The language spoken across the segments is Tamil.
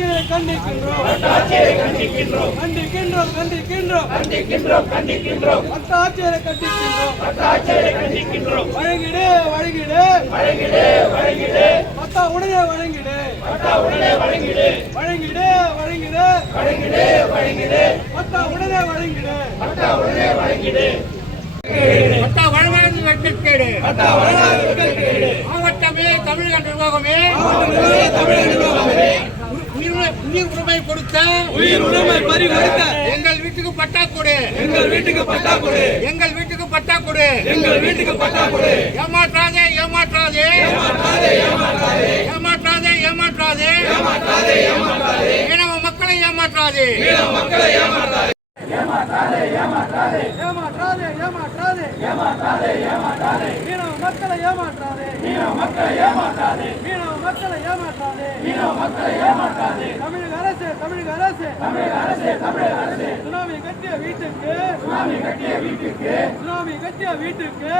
வட்டாட்சியரை கண்டிக்கின்றோம் வட்டாட்சியரை கண்டிக்கின்றோம் வழங்கிடு பட்டா உடனே வழங்கிடு பட்டா உடனே வழங்கிடு பட்டா வழங்காது வெட்கக்கேடு மாவட்டமே தமிழக நிர்வாகமே உயிர் உரிமை கொடுத்த எங்கள் வீட்டுக்கு பட்டா கொடு ஏமாற்றாதே மீனவ மக்களை ஏமாற்றாதே தமிழக அரசு சுனாமி கட்டிய வீட்டுக்கு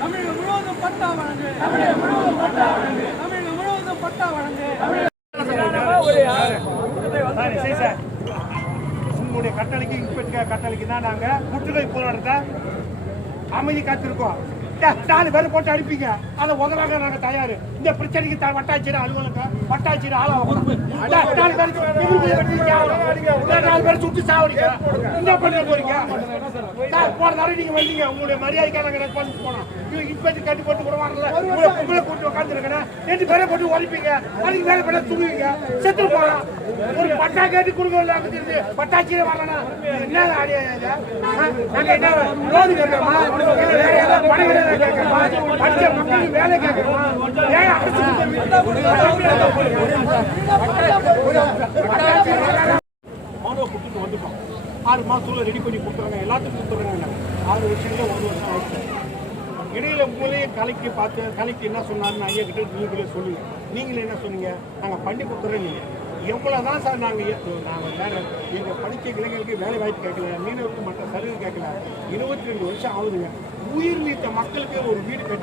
தமிழகம் முழுவதும் பட்டா வழங்கு உங்களுடைய கட்டளைக்கு இன்ஸ்பெக்டர் கட்டளைக்கு தான் நாங்கள் முற்றுகை போராட்டத்தை அமைதி காத்திருக்கோம். 4 பேர் போட்டு அனுப்பிங்க, அதை உதவாக நாங்கள் தயார். இந்த பிரச்சனைக்கு வட்டாட்சியர் அலுவலகம் வட்டாட்சியர் ஆளாகும். 4 பேர் சுட்டு சாவடிங்க. என்ன பண்ண போறீங்க? போன தடவை நீங்க வந்தீங்க, உங்களுடைய மரியாதைக்காக நாங்கள் ரெஸ்பான்ஸ் போனோம். இன்ஸ்பெக்டர் கட்டி போட்டு விடுவாங்கல்ல, உங்களை கூட்டு உட்காந்துருக்கேன். 2 பேரை போட்டு உழைப்பீங்க, அதுக்கு மேலே பண்ண தூங்குவீங்க, செத்து போகலாம். ஒரு பட்டா கேட்டு கொடுக்கல, பட்டாட்சியர் வரலாம். என்ன நாங்கள் என்ன லோன் கேட்கறோமா? வேற ஏதாவது பணம் கேட்கறோமா? படிச்ச மக்களுக்கு வேலை கேட்கறோமா? ஏன் அரசு மாணவ கூட்டுக்கு வந்துட்டோம். 6 மாசத்துல ரெடி பண்ணி கொடுத்துறாங்க, எல்லாத்துக்கும் கொடுத்துறாங்க. 6 வருஷத்துல 1 வருஷம் ஆயிடுச்சு. இடையில உங்களையே கலைக்கு என்ன சொன்னாருன்னு ஐயா கிட்ட நீங்களே சொல்லுங்க. நீங்களே என்ன சொன்னீங்க? நாங்கள் பண்ணி கொடுத்துறோம். நீங்கள் எவ்வளோதான் சார் நாங்கள் வேற எங்கள் படித்த இளைஞர்களுக்கு வேலை வாய்ப்பு கேட்கல, மீனவருக்கு மற்ற சலுகை கேட்கல. 22 வருஷம் ஆகுதுங்க. உயிர் நீத்த மக்களுக்கு ஒரு வீடு கட்டி